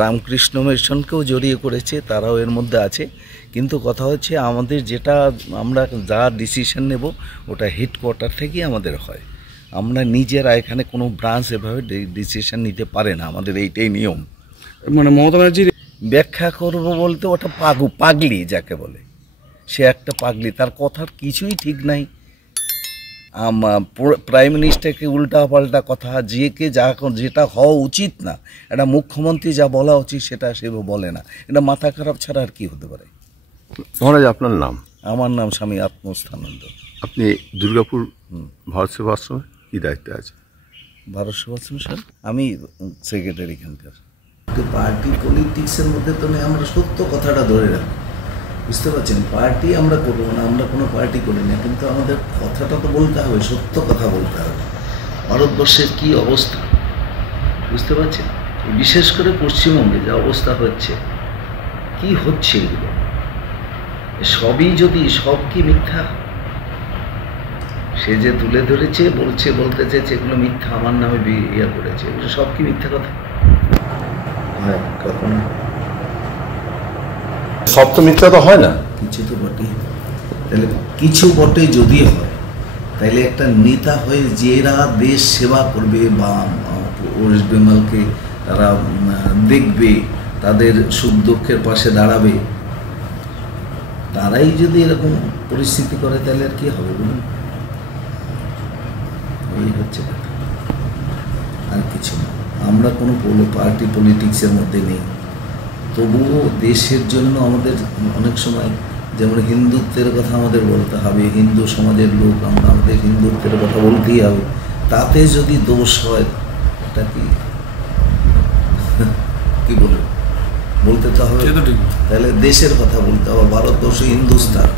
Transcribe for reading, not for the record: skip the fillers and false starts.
রামকৃষ্ণ মিশনকেও জড়িয়ে করেছে, তারাও এর মধ্যে আছে। কিন্তু কথা হচ্ছে আমাদের যেটা আমরা যা ডিসিশন নেব ওটা হেডকোয়ার্টার থেকেই আমাদের হয়। আমরা নিজেরা এখানে কোনো ব্রাঞ্চ এভাবে ডিসিশন নিতে পারে না, আমাদের এইটাই নিয়ম। মানে মমতা ব্যানার্জির ব্যাখ্যা করবো বলতে ওটা পাগলি যাকে বলে, সে একটা পাগলি, তার কথার কিছুই ঠিক নাই। প্রাইম মিনিস্টারকে উল্টা পাল্টা কথা, যেটা হওয়া উচিত না, একটা মুখ্যমন্ত্রী যা বলা উচিত সেটা সে বলে না। এটা মাথা খারাপ ছাড়া আর কি হতে পারে। মহারাজ, আপনার নাম? আমার নাম স্বামী আত্মস্থানন্দ। আপনি দুর্গাপুর ভারত সেবাশ্রমে কী দায়িত্বে আছে? ভারত সেবাশ্রম স্যার, আমি সেক্রেটারি এখানকার। পার্টি পলিটিক্সের মধ্যে তো নেই, আমরা সত্য কথাটা ধরে রাখি, বুঝতে পারছেন? পার্টি আমরা করবো না, আমরা কোনো পার্টি করি না, কিন্তু আমাদের কথাটা তো বলতে হবে, সত্য কথা বলতে হবে। ভারতবর্ষের কি অবস্থা বুঝতে পারছেন, বিশেষ করে পশ্চিমবঙ্গে যা অবস্থা হচ্ছে, কি হচ্ছে এগুলো সবই যদি সব কি মিথ্যা? সে যে তুলে ধরেছে বলতে চেয়েছে এগুলো মিথ্যা, আমার নামে ইয়ে করেছে, এগুলো সব কি মিথ্যা কথা? হয় কখনো? সব তো মিথ্যা তো হয় না, কিছু তো বটেই। তাহলে কিছু বটে যদি হয়, তাহলে একটা নেতা হয়ে যারা দেশ সেবা করবে বা ওয়েস্ট বেঙ্গলকে তারা দেখবে, তাদের সুখ দুঃখের পাশে দাঁড়াবে, তারাই যদি এরকম পরিস্থিতি করে তাহলে আর কি হবে বলুন? এই হচ্ছে কথা, আর কিছু না। আমরা কোনো পার্টি পলিটিক্সের মধ্যে নেই, তবুও দেশের জন্য আমাদের অনেক সময়, যেমন হিন্দুত্বের কথা আমাদের বলতে হবে, হিন্দু সমাজের লোক আমরা, আমাদের হিন্দুত্বের কথা বলতেই হবে। তাতে যদি দোষ হয়, এটা কি বলতে তো হবে, তাহলে দেশের কথা বলতে হবে। ভারতবর্ষ হিন্দুস্তান।